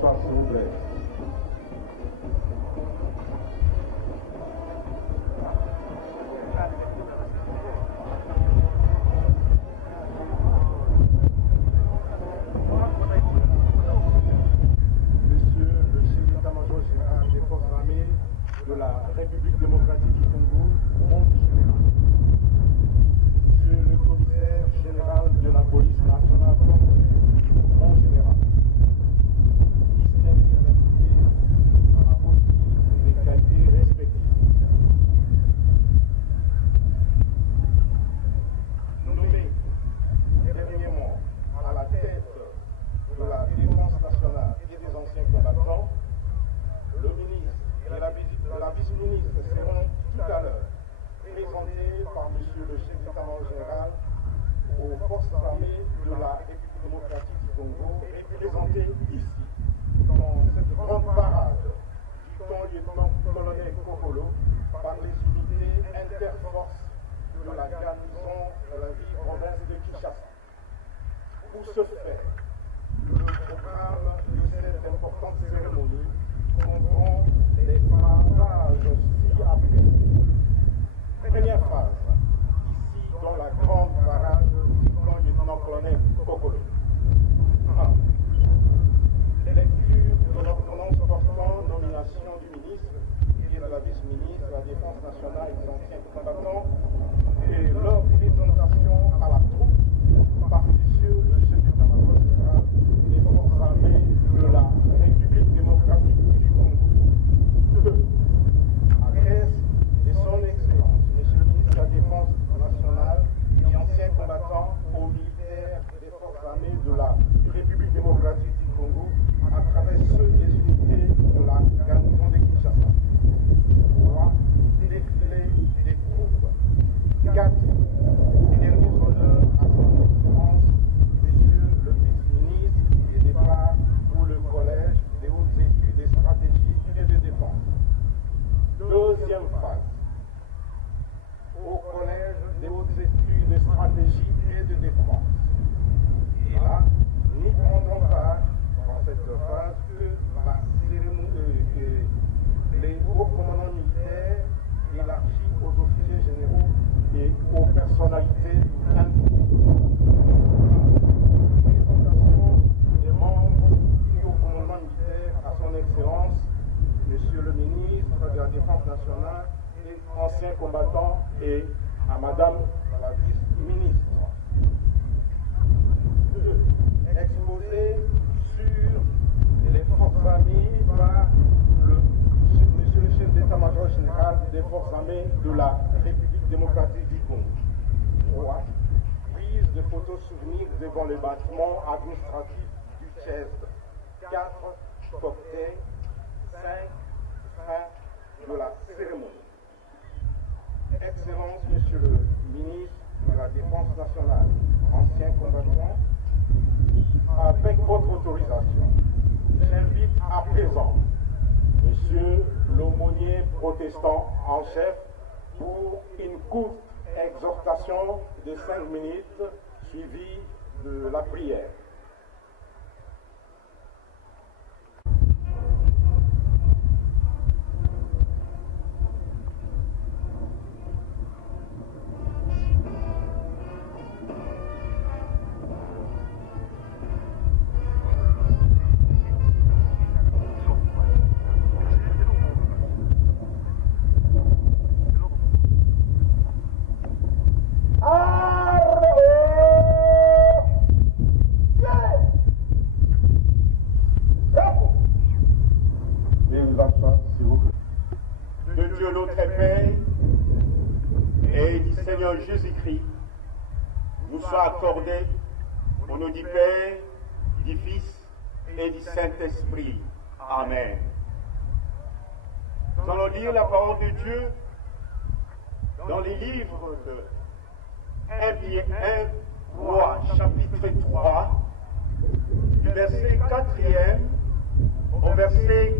s'asseoir, s'il vous plaît. Monsieur le chef d'état-major général des forces armées de la République démocratique du Congo, mon général. Monsieur le commissaire général de la police nationale congolaise, mon général. Distingué à la politique des qualités respectives. Nommé dernièrement à la tête de la défense nationale et des anciens combattants, le ministre et la vice-ministre seront tout à l'heure présentés par monsieur le chef d'état-major général aux forces armées de la République démocratique du Congo et présentés ici, dans cette grande parade du lieutenant-colonel Kokolo par les unités interforces de la garnison de la ville province de Kinshasa. Pour ce faire, le programme de cette importante cérémonie comprend les phases ci-après. Première phase, ici dans la grande parade du grand lieutenant-colonel Kokolo. 1. Lecture de l'ordonnance portant nomination du ministre et de la vice-ministre de la Défense nationale et des anciens combattants et leur présentation à la troupe par monsieur le chef d'état-major général des forces armées de la République démocratique du Congo. 2. Adresse de son excellence, monsieur le ministre de la Défense nationale et ancien combattant aux militaires des forces armées de la République démocratique du Congo à travers ceux des unités de la garnison de Kinshasa. 3. Défilé des troupes. 4. Derniers honneurs à son excellence, monsieur le vice-ministre et départ pour le collège des hautes études et stratégies et de défense. Deuxième phase. Au collège des hautes études de stratégie et de défense. Et là, nous prendrons part dans cette phase que la cérémonie, les hauts commandants militaires élargis aux officiers généraux et aux personnalités individuelles. Présentation des membres du haut commandement militaire à son excellence, monsieur le ministre de la Défense nationale et ancien combattant, et à madame la vice-ministre. 2. Exposé sur les forces armées par monsieur le chef d'état-major général des forces armées de la République démocratique du Congo. 3. Prise de photos souvenirs devant les bâtiments administratifs du CHESD. 4. Cocktail. 5. Fin de la cérémonie. Excellence, monsieur le ministre de la Défense nationale, ancien combattant, avec votre autorisation, j'invite à présent monsieur l'aumônier protestant en chef pour une courte exhortation de 5 minutes suivie de la prière. Jésus-Christ nous soit accordé au nom du Père, du Fils et du Saint-Esprit. Amen. Nous allons lire la parole de Dieu dans les livres de 1 Roi, chapitre 3, du verset 4e au verset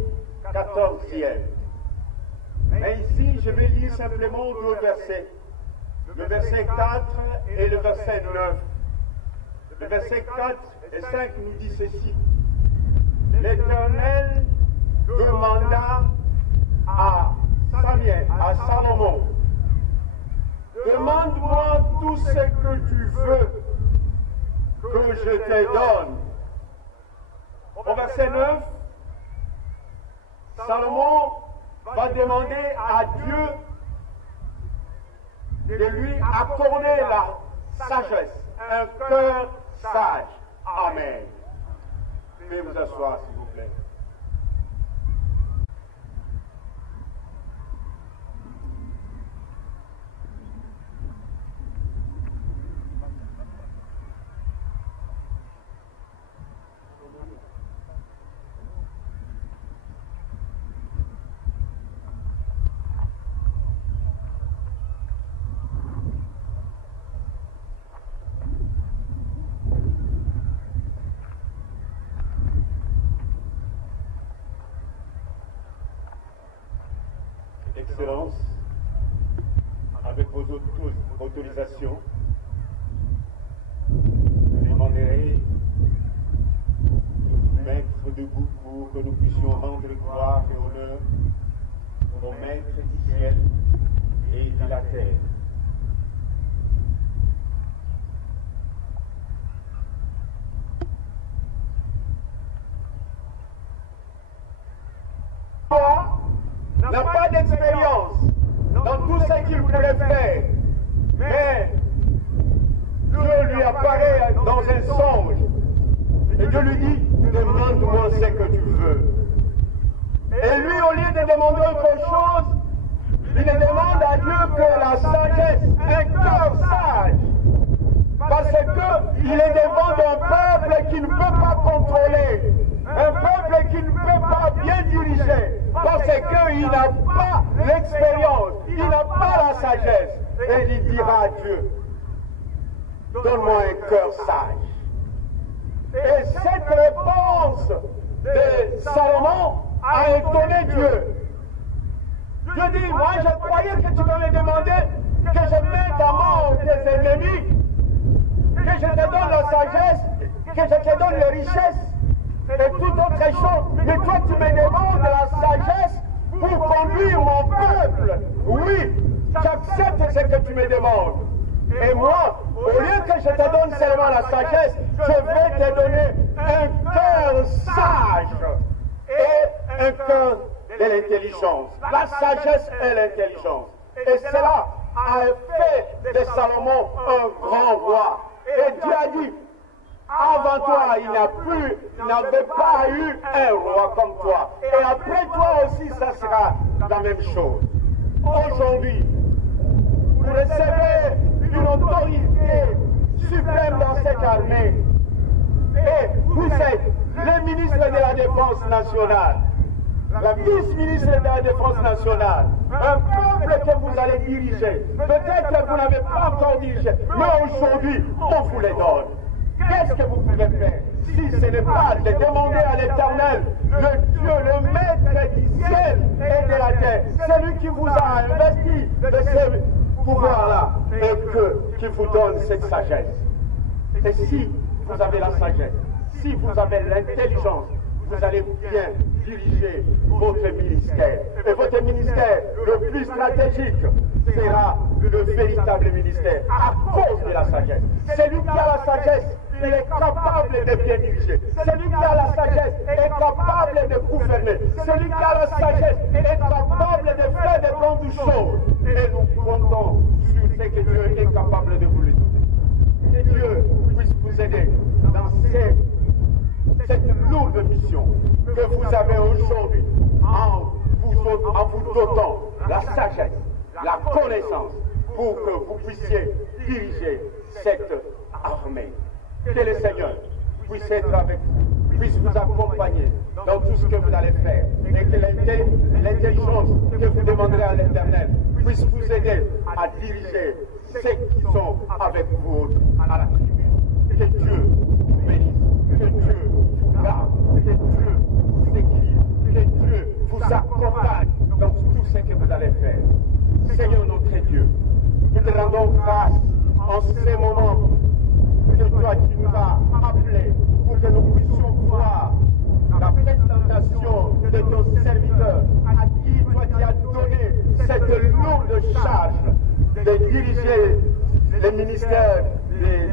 14e. Mais ici, je vais lire simplement deux versets. Le verset 4 et le verset 9. Le verset 4 et 5 nous dit ceci. l'Éternel demanda à Samuel, à Salomon, demande-moi tout ce que tu veux que je te donne. Au verset 9, Salomon va demander à Dieu de lui accorder la sagesse, un cœur sage. Amen. Veuillez vous asseoir, s'il vous plaît. Excellence, avec vos autorisations, je demanderai de vous mettre debout pour que nous puissions rendre gloire et honneur au Maître du ciel et de la terre. N'a pas d'expérience dans tout ce qu'il voulait faire, mais Dieu lui apparaît dans un songe et Dieu lui dit, demande-moi ce que tu veux. Et lui, au lieu de demander autre chose, il demande à Dieu que la sagesse, un cœur sage, parce qu'il est devant un peuple qui ne peut pas contrôler, un peuple qui ne peut pas bien diriger, parce qu'il n'a pas l'expérience, il n'a pas la sagesse. Et il dira à Dieu, donne-moi un cœur sage. Et cette réponse de Salomon a étonné Dieu. Dieu dit, moi je croyais que tu m'avais demandé que je mette à mort tes ennemis, que je te donne la sagesse, que je te donne les richesses et toute autre chose. Mais toi tu me demandes la sagesse pour conduire mon peuple. Oui, j'accepte ce que tu me demandes. Et moi, au lieu que je te donne seulement la sagesse, je vais te donner un cœur sage et un cœur de l'intelligence. La sagesse et l'intelligence. Et cela a fait de Salomon un grand roi. Et Dieu a dit, avant toi, il n'avait pas eu un roi comme toi. Et après toi aussi, ça sera la même chose. Aujourd'hui, vous recevez une autorité suprême dans cette armée. Et vous êtes le ministre de la Défense nationale, la vice-ministre de la Défense nationale, un peuple que vous allez diriger. Peut-être que vous n'avez pas encore dirigé, mais aujourd'hui, on vous les donne. Qu'est-ce que vous pouvez faire si ce n'est pas de demander à l'Éternel, le Dieu, le Maître du ciel et de la terre, celui qui vous a investi de ce pouvoir-là, et qui vous donne cette sagesse. Et si vous avez la sagesse, si vous avez l'intelligence, vous allez bien diriger votre ministère. Et votre ministère, le plus stratégique, sera le véritable ministère à cause de la sagesse. Celui qui a la sagesse, il est capable de bien diriger. Celui qui a la sagesse est capable de gouverner. Celui qui a la sagesse est capable de faire de grandes choses. Et nous comptons sur ce que Dieu est capable de vous le donner. Que Dieu puisse vous aider dans cette lourde mission que vous avez aujourd'hui en vous dotant la sagesse, la connaissance pour que vous puissiez diriger cette armée. Que le Seigneur puisse être avec vous, puisse vous accompagner dans tout ce que vous allez faire et que l'intelligence que vous demanderez à l'Éternel puisse vous aider à diriger ceux qui sont avec vous à la tribune. Que Dieu vous bénisse, que Dieu vous garde, que Dieu vous équilibre, que Dieu vous accompagne dans tout ce que vous allez faire. Seigneur notre Dieu, nous te rendons grâce en ces moments que toi tu nous as appelés pour que nous puissions voir la ministère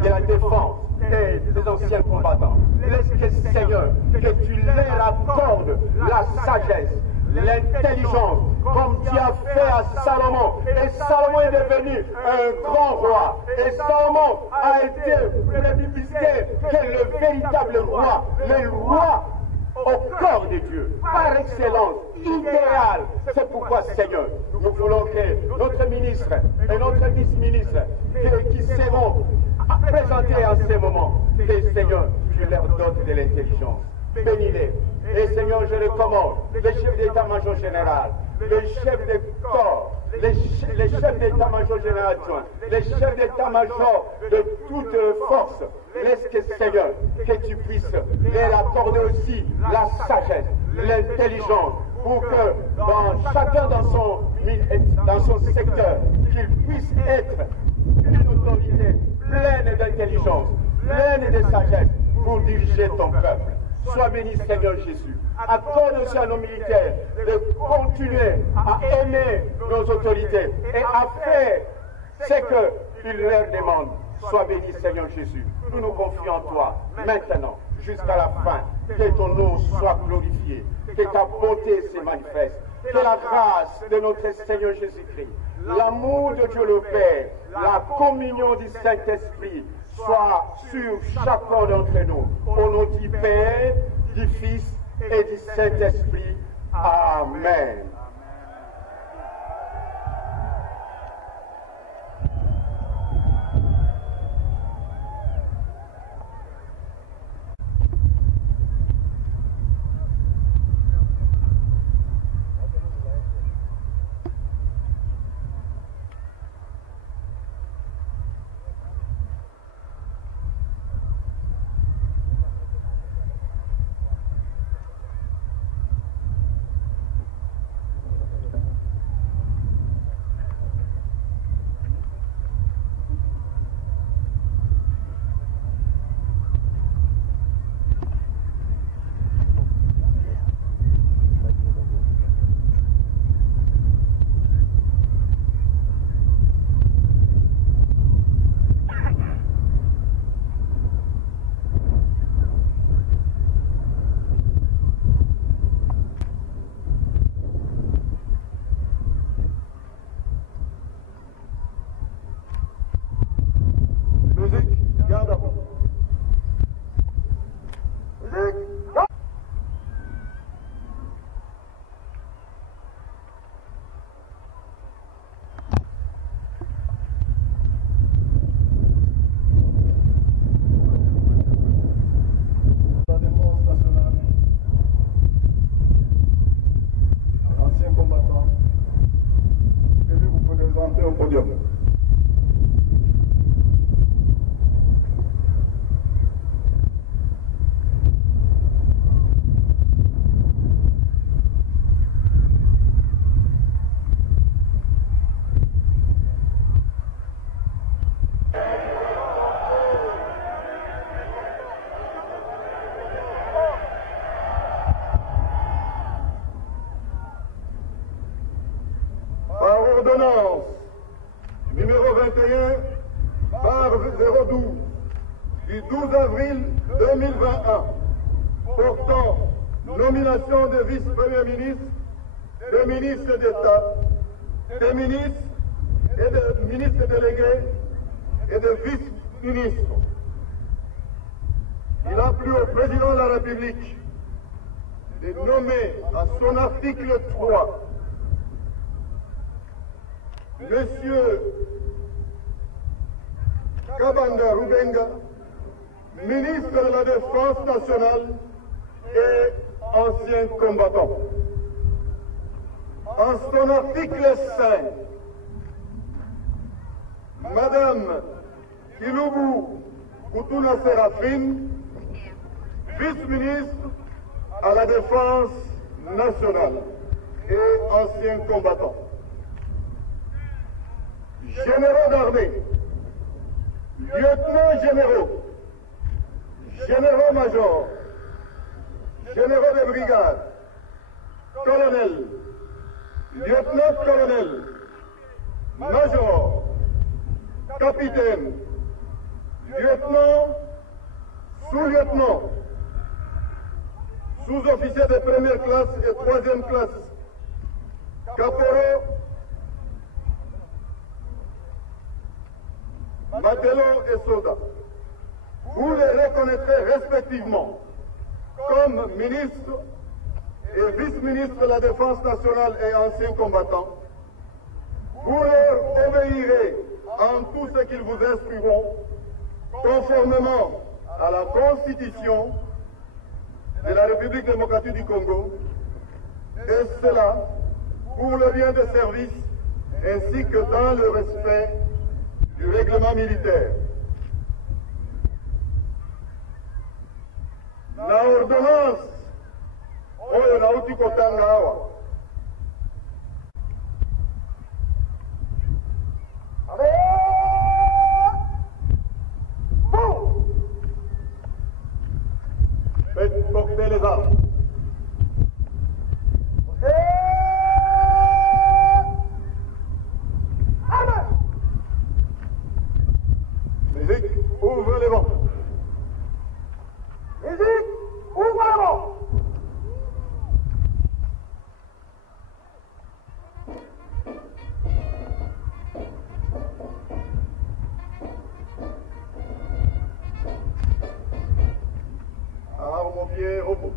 de la Défense et des anciens combattants. Laisse que, Seigneur, que tu leur accordes la sagesse, l'intelligence, comme tu as fait à Salomon. Et Salomon est devenu un grand roi. Et Salomon a été plébiscité que le véritable roi, le roi au cœur de Dieu, par excellence, idéal. C'est pourquoi, Seigneur, nous voulons que notre ministre et notre vice-ministre qui seront présentés en ces moments, et Seigneur, tu leur donnes de l'intelligence. Bénis-les. Et Seigneur, je recommande le chef d'état-major général, le chef de corps, les chefs d'état-major général adjoint, les chefs d'état-major de toutes les forces. Laisse que, Seigneur, que tu puisses leur accorder aussi la sagesse, l'intelligence, pour que chacun dans son secteur, qu'il puisse être une autorité pleine d'intelligence, pleine de sagesse pour diriger ton peuple. Sois béni, Seigneur Jésus. Accorde aussi à nos militaires de continuer à aimer nos autorités et à faire ce qu'ils leur demandent. Sois béni, Seigneur Jésus. Nous nous confions en toi, maintenant, jusqu'à la fin. Que ton nom soit glorifié, que ta bonté se manifeste, que la grâce de notre Seigneur Jésus-Christ, l'amour de Dieu le Père, la communion du Saint-Esprit, soit sur chacun d'entre nous. Au nom du Père, du Fils et du Saint-Esprit. Amen. Ordonnance numéro 21 par 012 du 12 avril 2021 portant nomination de vice-premier ministre, de ministre d'État, de ministres et de ministres délégués et de vice-ministres. Il a plu au président de la République de nommer à son article 3 Monsieur Kabanda Rubenga, ministre de la Défense nationale et ancien combattant. En son article 5, Madame Kilubu Kutuna Séraphine, vice-ministre à la Défense nationale et ancien combattant. Généraux d'armée, lieutenants généraux, généraux-majors, généraux de brigade, colonels, lieutenants-colonels, majors, capitaine, lieutenant, sous-lieutenant, sous-officier de première classe et troisième classe, caporaux, matelots et soldats. Vous les reconnaîtrez respectivement comme ministre et vice-ministre de la Défense nationale et anciens combattants. Vous leur obéirez en tout ce qu'ils vous instruiront, conformément à la Constitution de la République démocratique du Congo, et cela pour le bien des services ainsi que dans le respect du règlement militaire. La ordonnance oyo nauti kotanga awa faites porter les armes. Musique, ouvre les vents. Musique, ouvre les vents. Arme au pied, repos.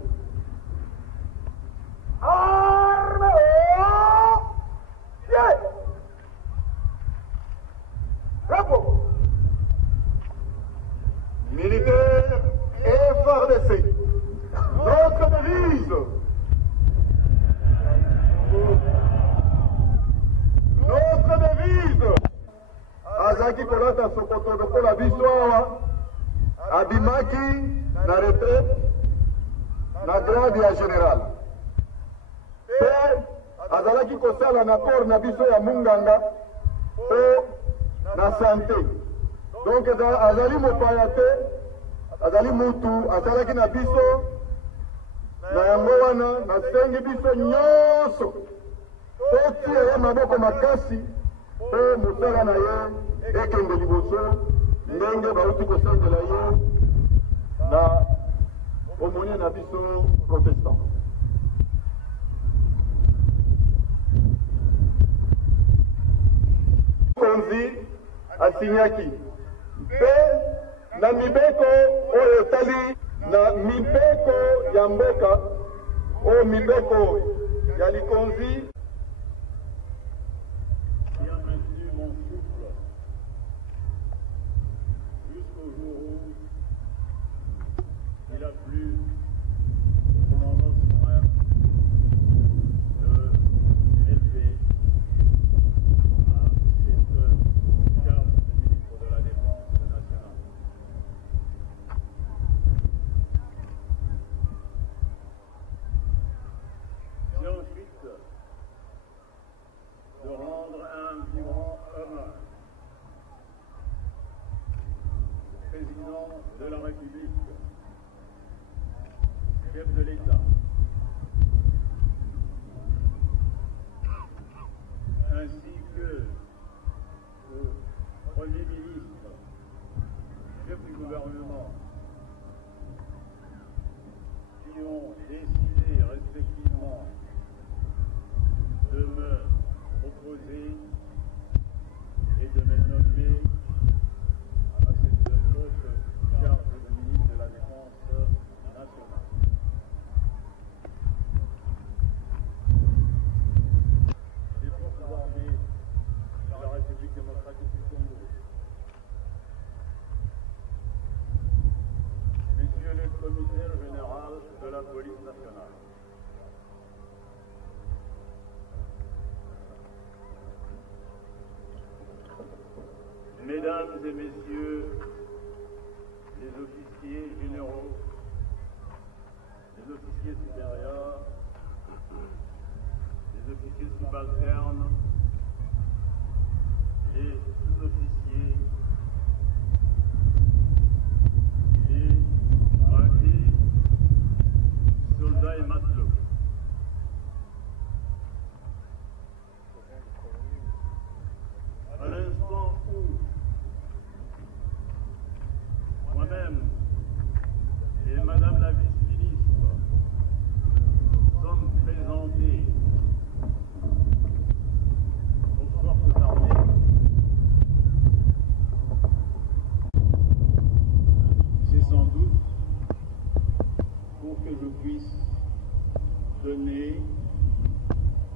Arme au pied. Repos. Militaire FARDC. Notre devise. Notre devise. Azaki kolata sokoto lokola biso awa abimaki na retraite na grade ya général. Pe azalaki kosala na corps na biso ya munganga po na santé. Donc azali mopaya te, azali mutu asalaki na biso na yango wana nasengi biso nyonso totia ye maboko makasi po mosala na ye ekende liboso ndenge bauti kosengela ye na omoni na biso protestant. Konzi asinyaki mpe na mibeko oyo etali na mibeko ya mboka oyo mibeko ya likonzi. J'ai maintenu mon souffle jusqu'au jour où il a plu au commandant suprême de m'élever à cette carte de ministre de la Défense nationale. Et ensuite de rendre un vibrant hommage au président de la République, chef de l'État, ainsi que au Premier ministre, chef du gouvernement, qui ont décidé respectivement de me proposer et de me nommer à cette haute charge de ministre de la Défense nationale. Les forces armées de la République démocratique du Congo, Monsieur le commissaire général de la police nationale, Mesdames et Messieurs les officiers généraux, les officiers supérieurs, les officiers subalternes, les sous-officiers, les bandits, soldats et matelots. À l'instant où donner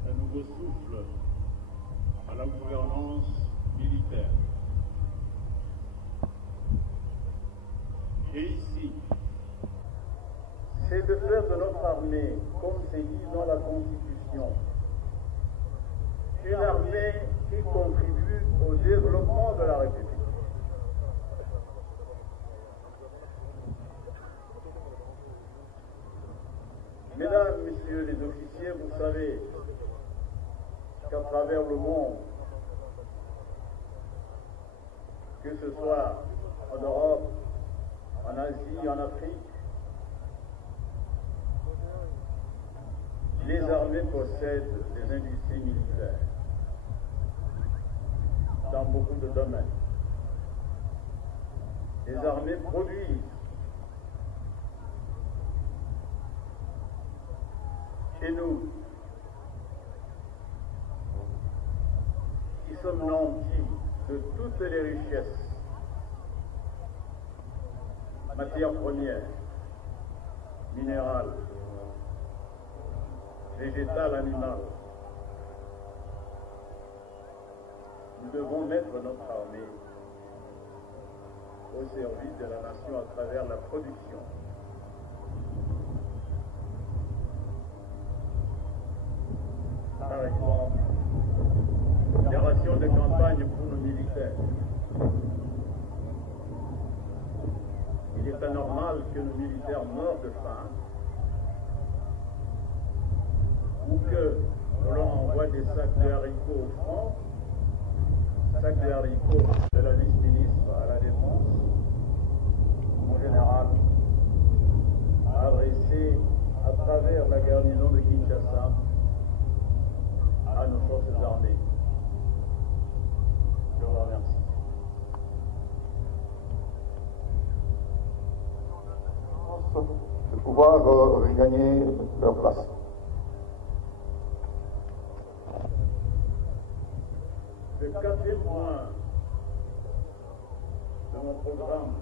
un nouveau souffle à la gouvernance militaire. Et ici, c'est de faire de notre armée, comme c'est dit dans la Constitution, une armée qui contribue au développement de la République. Mesdames, Messieurs les officiers, vous savez qu'à travers le monde, que ce soit en Europe, en Asie, en Afrique, les armées possèdent des industries militaires dans beaucoup de domaines. Les armées produisent. Et nous, qui sommes nantis de toutes les richesses, matières premières, minérales, végétales, animales, nous devons mettre notre armée au service de la nation à travers la production. Par exemple, les rations de campagne pour nos militaires. Il est anormal que nos militaires meurent de faim ou que on leur envoie des sacs de haricots au front, sacs de haricots de la vice-ministre à la Défense, en général, adressés à travers la garnison de Kinshasa à nos forces armées. Je vous remercie. De pouvoir regagner leur place. Le quatrième point de mon programme.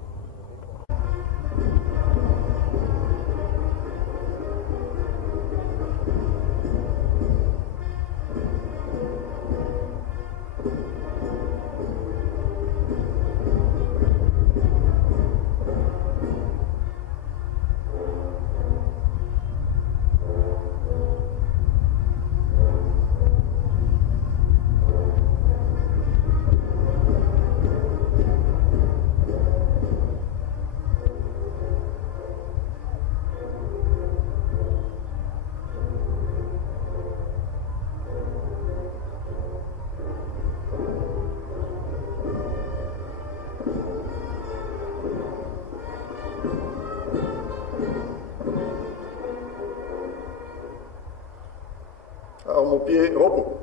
Alors mon pied, repos.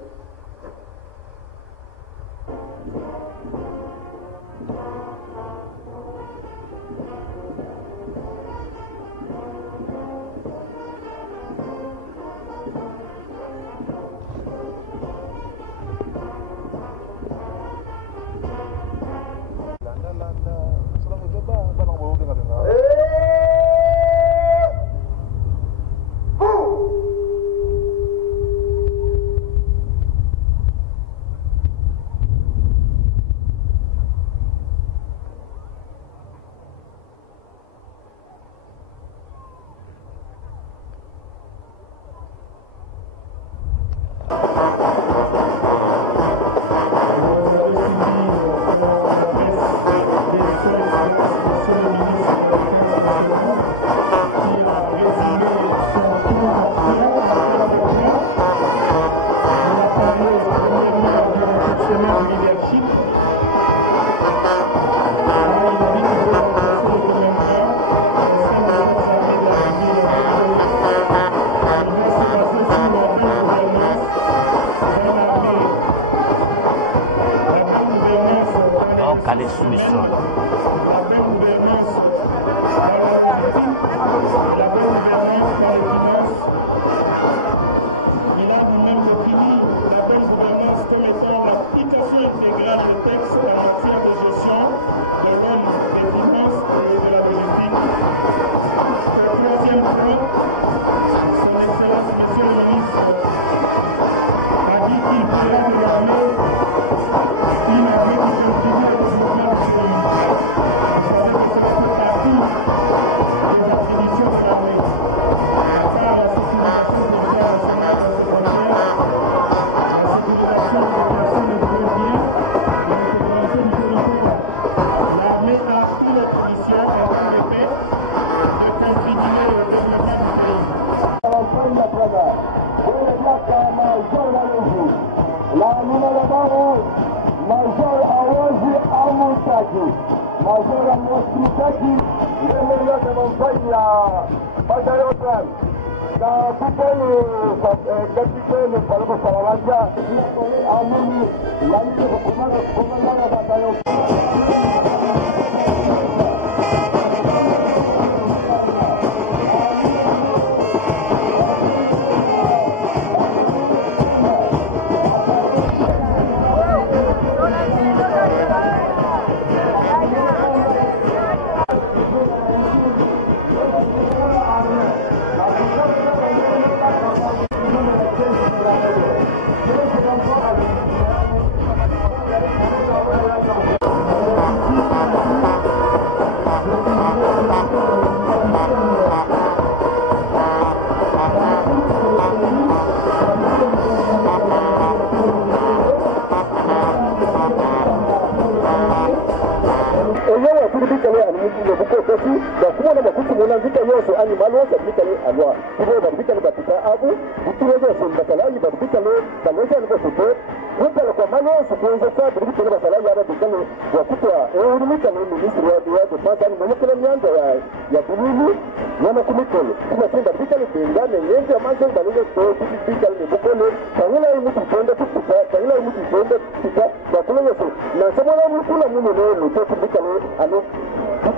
Caler sous le sol. Il a lui-même défini la bonne gouvernance comme étant l'application intégrale des textes en matière de gestion de l'homme, des finances et de la politique. Le troisième point, son Excellence, Monsieur le wasikilizaji, majira ni wasikilizaji, mbele yote mamfanya baada yote na kupolu kapiteni palipo salawanja amuni yanike kumangana baada yote. Zika yoso animal wasa bika le alwa tuwe barbika le batita abu tuwe yoso mbakala ni barbika le balesa ni bosoto kupa le kwa malo sukuenza kwa barbika le basala ya barbika le wa kutwa urumika le ministri wa defense ni mwenye nyanja ya bululu yana kumikolo kuma tenda barbika le benga ne nyanja manzo balule to barbika le bukole tangila imutu tenda kutuka tangila imutu tenda kutuka bakule yoso na samola mukula muno ne to barbika le ano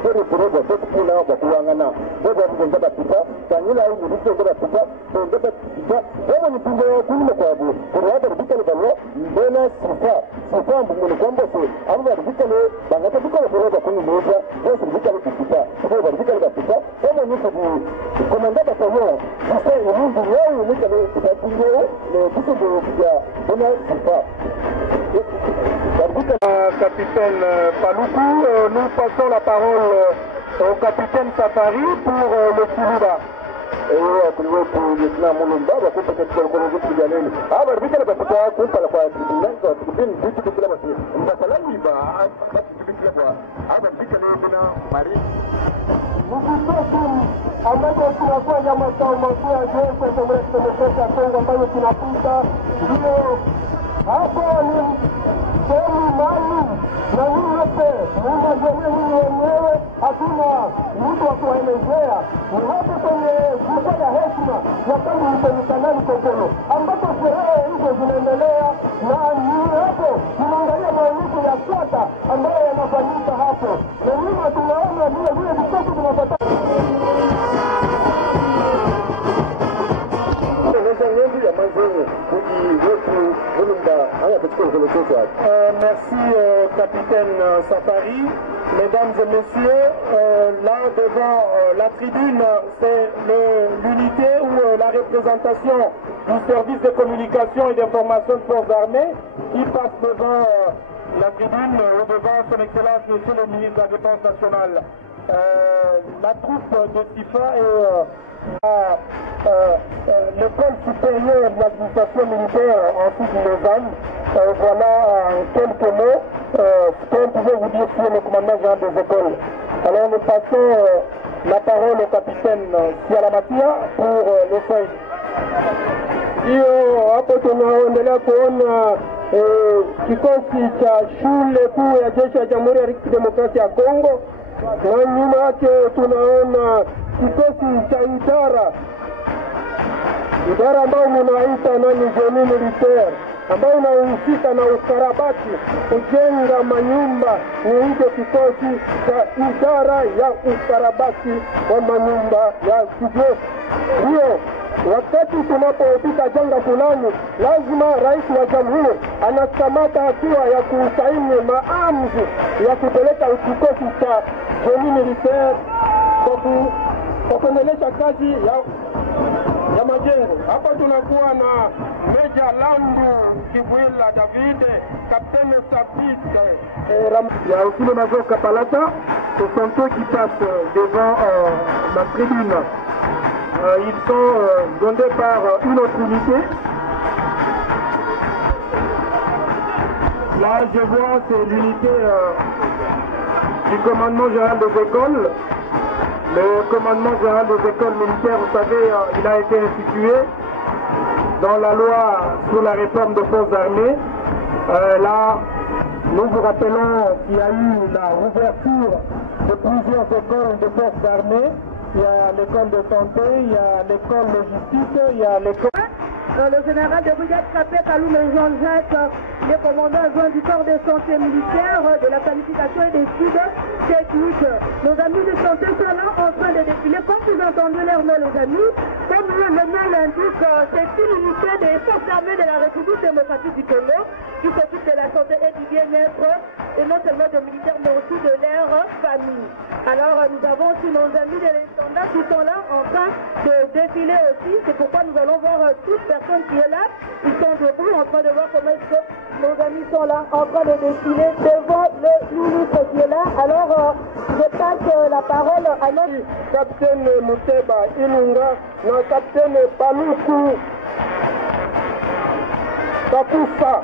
Kuri purego tetu kuna wakuangana. Baba mgonga batita, tangila au mgonga batita, mgonga batita. Baba nipunge kuna kwa abu. Kuna hata rubika le balwa, mbena sifa mgonga kwamba so. Abu rubika le bangata rubika le purego kuna moja. Baba rubika le batita, baba rubika le batita. Baba ni sabu. Komanda bataya. Sasa umungu yao rubika le batita le kitu ya mbena sifa. Capitaine Paloukou, nous passons la parole au capitaine Safari pour le Kourouba. Et pour le lieutenant Moulumba, on va peut-être le colonel de Tiganel. Ah, bah, vite, le capitaine, on parle pas de Tiganel, on va faire une petite déclaration. On va parler, il va, ah, bah, vite, Marie. Nous sommes ambapo tunafanya makao makuu ya jeshi la Jamhuri ya Kongo ambayo tunapita ndio hapo ni sehemu maalum na hii yote mnajiona hii wenyewe, hatuna mtu wa kuelezea. Ni hapo kwenye jukwaa ya heshima ya kambi internationali Kokolo ambapo sherehe hizo zinaendelea, na ni hapo tunaangalia maonyesho ya swata ambayo yanafanyika hapo, na nyuma tunaona vile vikosi vinapata merci capitaine Safari. Mesdames et messieurs, là devant la tribune, c'est l'unité ou la représentation du service de communication et d'information de forces armées qui passe devant la tribune ou devant son excellence monsieur le ministre de la Défense nationale. La troupe de Sifa et l'école supérieure de l'administration militaire ensuite de Lausanne. Voilà quelques mots qu'on pouvait vous dire sur le commandement général des écoles. Alors nous passons la parole au capitaine Sialamatia pour les feuilles. Hiyo hapo tunaendelea kuona kikosi cha shule kuu ya jeshi la Jamhuri ya Kidemokrasia ya Kongo, na nyuma yake tunaona kikosi cha idara ambayo mnaita nani jamii militaire ambayo inahusika na ukarabati kujenga manyumba. Ni hicho kikosi cha idara ya ukarabati wa manyumba ya kijeshi. Hiyo wakati tunapopita janga fulani, lazima rais wa jamhuri anakamata hatua ya kusaini maamuzi ya kupeleka kikosi cha jamii militaire kwa kuendelesha kazi ya majengo. Hapa tunakuwa na Meja Landu Kibuila David, Capitaine Sapit il y a aussi le Major Kapalata. Ce sont eux qui passent devant la tribune. Ils sont donnés par une autre unité. Là je vois c'est l'unité du commandement général des écoles. Le commandement général des écoles militaires, vous savez, il a été institué dans la loi sur la réforme des forces armées. Là, Nous vous rappelons qu'il y a eu la ouverture de plusieurs écoles de forces armées. Il y a l'école de santé, il y a l'école logistique, il y a l'école... Le général de brigade Capet Kaloum Jean-Jacques, le commandant adjoint du corps de santé militaire, de la qualification et des études techniques. Nos amis de santé sont là en train de défiler. Comme vous entendez leur nom, les amis, comme le nom l'indique, c'est une unité des forces armées de la République démocratique du Congo qui s'occupe de la santé et du bien-être, et non seulement des militaires, mais aussi de leur famille. Alors, nous avons aussi nos amis de l'Estanda qui sont là en train de défiler aussi. C'est pourquoi nous allons voir toute personne qui est là. Ils sont debout en train de voir comment est-ce que nos amis sont là en train de défiler devant le ministre qui est là. Alors, je passe la parole à notre capitaine Muteba Ilunga, notre capitaine Paluku Kakusa.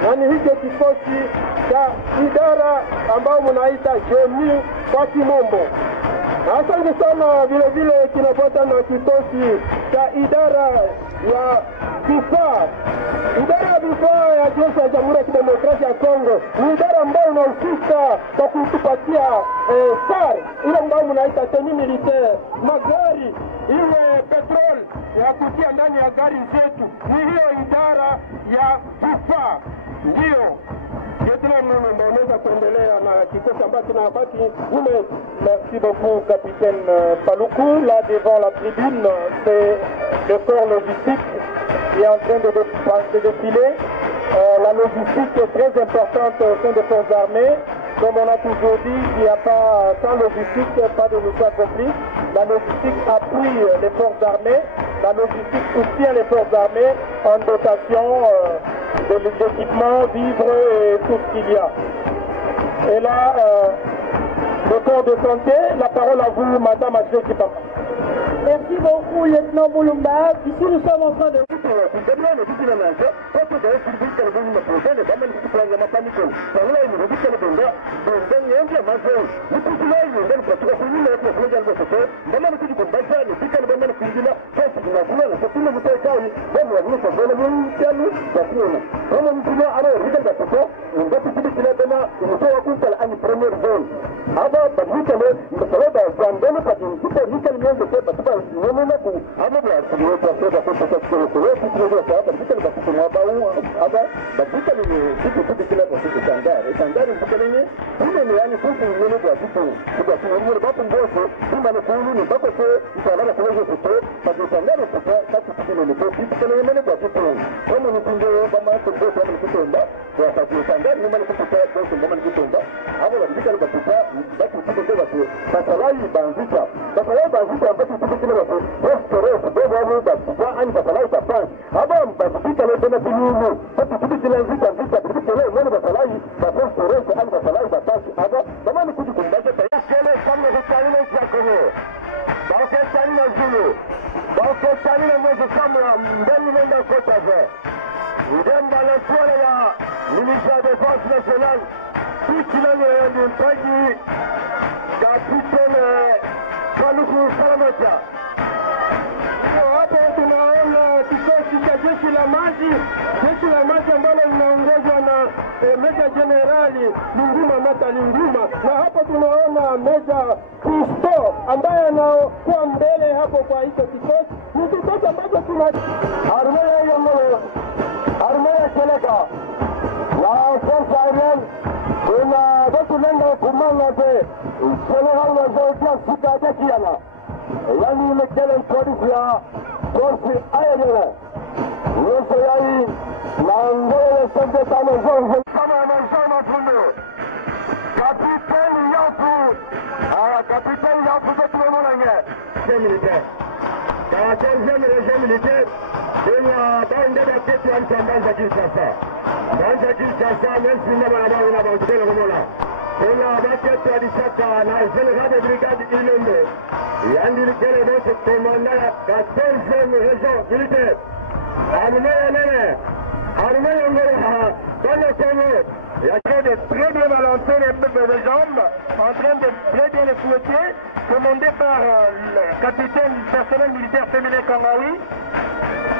Nani hicho kikosi cha idara ambao mnaita JEMI kwa kimombo. Asante sana vile vile kinapata na kikosi cha idara ya vifaa. Idara ya vifaa ya jeshi ya Jamhuri ya Kidemokrasia ya Kongo ni idara ambayo inahusika kwa kutupatia sare ile ambayo mnaita tenue militaire, magari, ile petrol ya kutia ndani ya gari zetu. Ni hiyo idara ya vifaa. Ndio on kuendelea na kikosi ambacho kinabaki. Merci beaucoup capitaine Paluku. Là devant la tribune, c'est le corps logistique qui est en train de défiler. La logistique est très importante au sein des forces armées. Comme on a toujours dit, il n'y a pas sans logistique, pas de mission accomplie. La logistique appuie les forces armées. La logistique soutient les forces armées en dotation d'équipements, vivres et tout ce qu'il y a. Et là, le corps de santé, la parole à vous, Madame Adjé Kipapa. Merci beaucoup, lieutenant Boulumba. Ici, nous sommes en train de...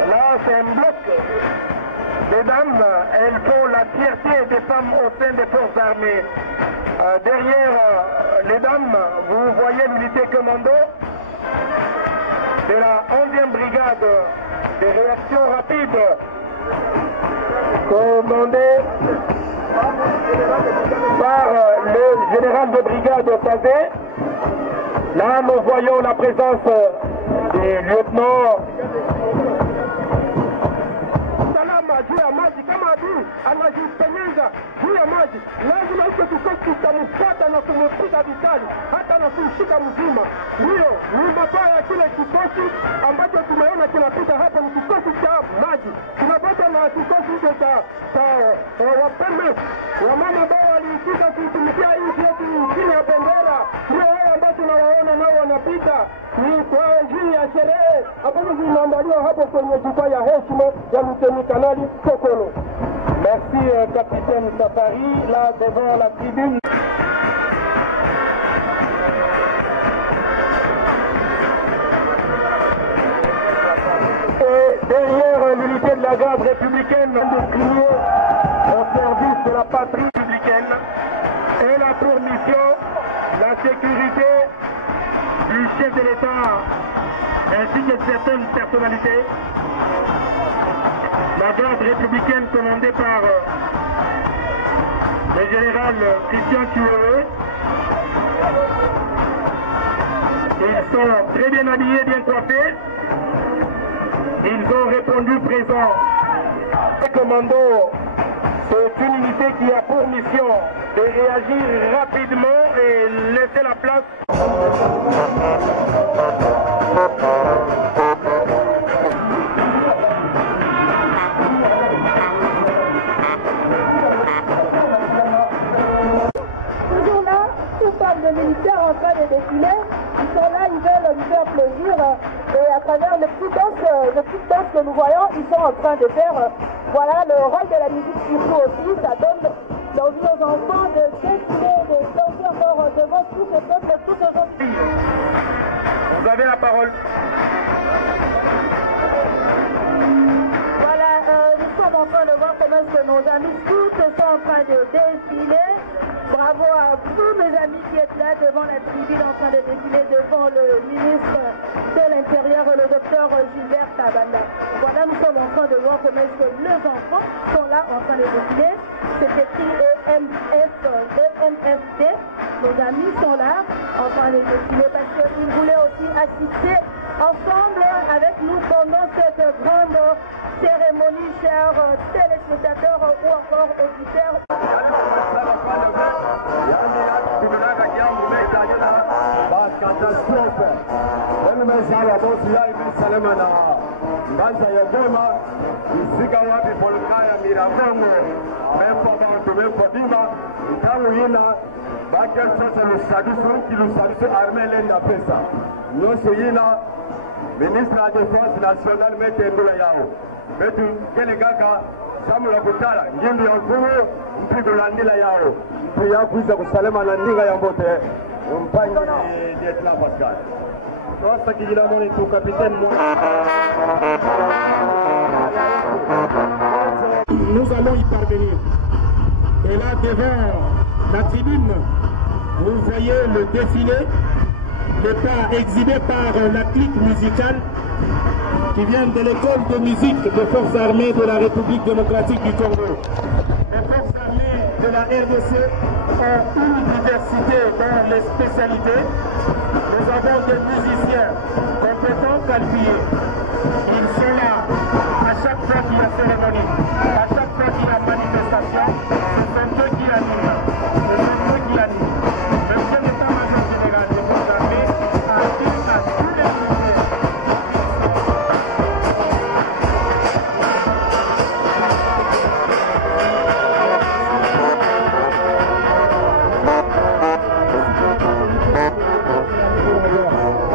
Là, c'est un bloc. Les dames, elles font la la fierté des femmes au sein des forces armées. Derrière les dames, vous voyez l'unité commando de la 11e brigade des réactions rapides, commandée par le général de brigade Tazé. Là, nous voyons la présence des lieutenants. Juu ya maji kama adui anajipenyeza juu ya maji, lazima hicho kikosi kitamfuata na kumpiga vitali hata na kumshika mzima. Hiyo ni mabaya ya kile kikosi ambacho tumeona kinapita hapa, ni kikosi cha maji. Tunapata na kikosi hicho cha wapembe wamama ambao waliitika kuitumikia nchi yetu chini ya bendera. Ndio wale ambao tunawaona nao wanapita ni kwa ajili ya sherehe ambazo zinaandaliwa hapo kwenye jukwaa ya heshima ya Luteni Kanali Kokolo. Merci capitaine Safari, là devant la tribune. Et derrière l'unité de la garde républicaine de crier au service de la patrie républicaine, elle a pour mission la sécurité du chef de l'État ainsi que certaines personnalités. La garde républicaine commandée par le général Christian Chioué. Ils sont très bien habillés, bien coiffés. Ils ont répondu présent. Le commando, c'est une unité qui a pour mission de réagir rapidement et laisser la place. Les militaires en train de défiler, ils sont là, ils veulent nous faire plaisir et à travers les petites danses que nous voyons, ils sont en train de faire, voilà le rôle de la musique surtout aussi, ça donne l'envie aux enfants de défiler, de danser encore devant tout ce peuple, tout ce monde. Vous avez la parole. Voilà, nous sommes en train de voir comment est-ce que nos amis tous sont en train de défiler. Bravo à tous mes amis qui êtes là devant la tribune en train de défiler devant le ministre de l'Intérieur, le docteur Gilbert Tabanda. Voilà, nous sommes en train de voir comment est-ce que les enfants sont là en train de défiler. C'est écrit EMFD. Nos amis sont là en train de défiler parce qu'ils voulaient aussi assister ensemble avec nous pendant cette grande cérémonie, chers téléspectateurs ou encore auditeurs. Ministre de la Défense nationale mete ndula yao betu kele kaka samula kutala ngimbi ya mfumo mpigo la ndila yao mpi ya kuisa kusalema na ndinga ya mbote mpanyi Lieutenant Pascal. Nossa kijina moni tu capitaine Nous allons y parvenir. Et là devant la tribune, vous voyez le défilé, le pas exhibé par la clique musicale qui vient de l'école de musique des forces armées de la République démocratique du Congo. Les forces armées de la RDC ont une diversité dans les spécialités. Nous avons des musiciens compétents, qualifiés. Ils sont là à chaque fois qu'il y a cérémonie, à chaque fois qu'il y a manifestation. Ce sont eux qui animent. Ce sont eux qui animent. Le chef d'état-major général des forces armées a dit à tous les militaires.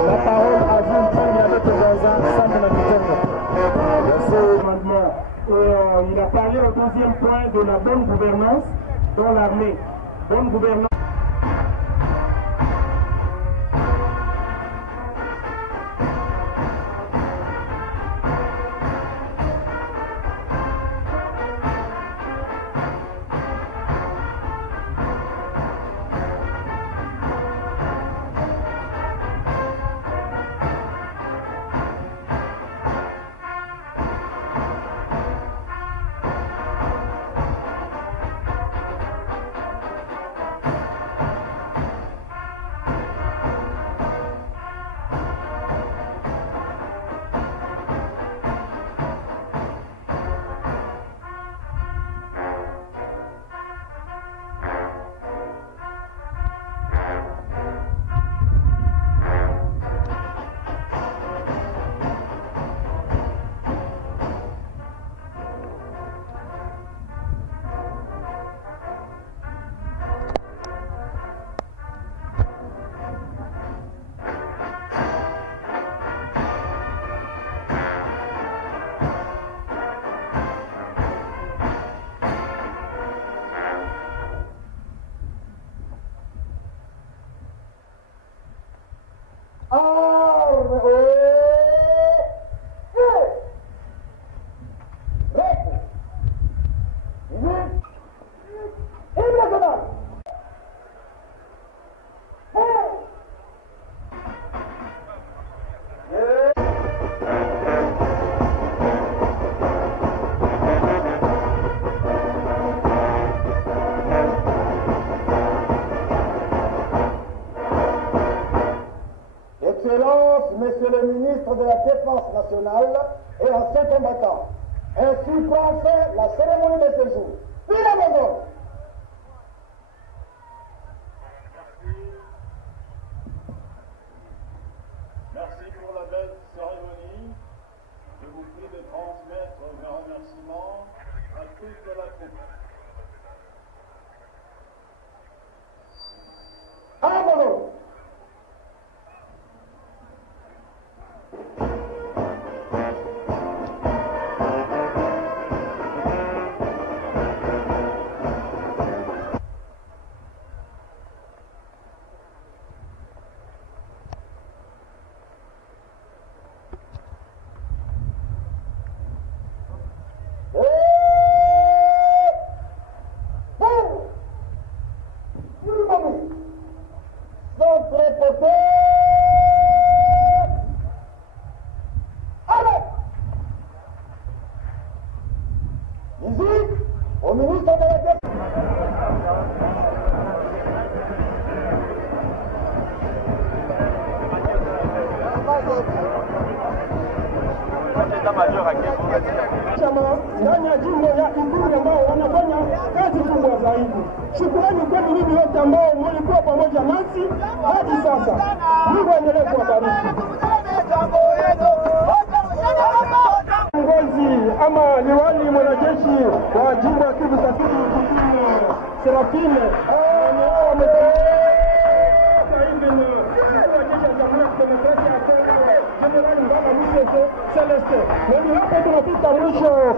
La parole à vous, premier représentant, Samuel Mikengo. Il a parlé au deuxième point de la bonne gouvernance dans l'armée. Bonne gouvernance. défense nationale et anciens combattants. Ainsi prend fin la cérémonie de séjour. Puis la maison. Merci pour la belle cérémonie. Je vous prie de transmettre mes remerciements à toute la troupe. Abolo. Ndani ya jimbo ya Ituri ambao wanafanya kazi kubwa zaidi. Shukrani kwenu ninyi wote ambao mlikuwa pamoja nasi hadi sasa. Mungu aendelee kuwabariki. Kiongozi ama liwali mwanajeshi wa jimbo ya Kivu Kusini Serafine Celeste. Ndio hapo tunafika mwisho.